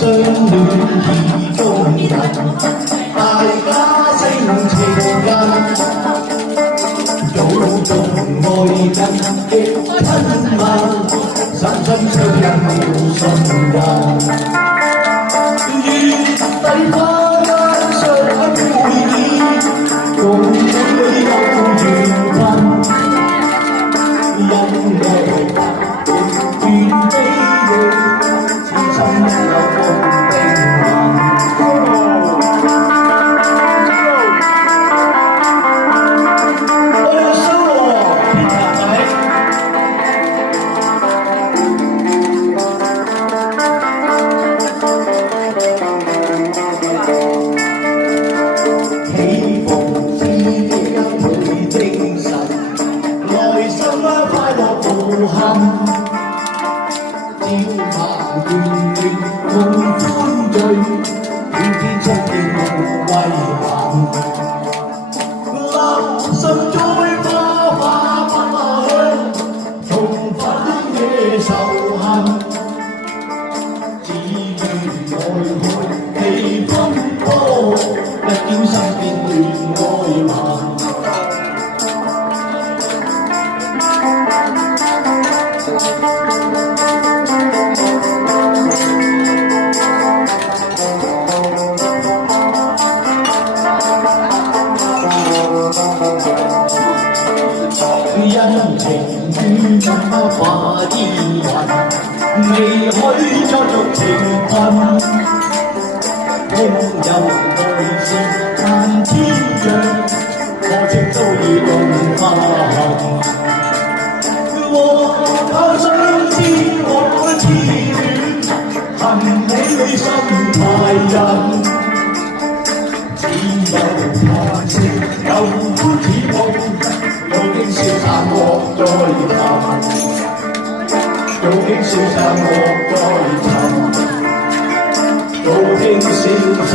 相戀意中人，大家性情近，早種愛根極親密，深深相印了信任。月底花間相會面，共會有緣分，因愛願俾你，此生有共定人。起伏之間會精神，內心快樂無憾。朝晚暖暖共歡聚，天天出現無遺憾。立心栽花花不香，重返野仇恨。只願愛去氣風波，一見身邊戀愛漫。因情於那化依雲，未許作逐情困。空有愛是但天象，可惜早已動花痕。和靠相知我痴戀，恨你心太隱。只有嘆息舊歡似夢，早經消散莫再尋，早經消散莫再尋，早經消散。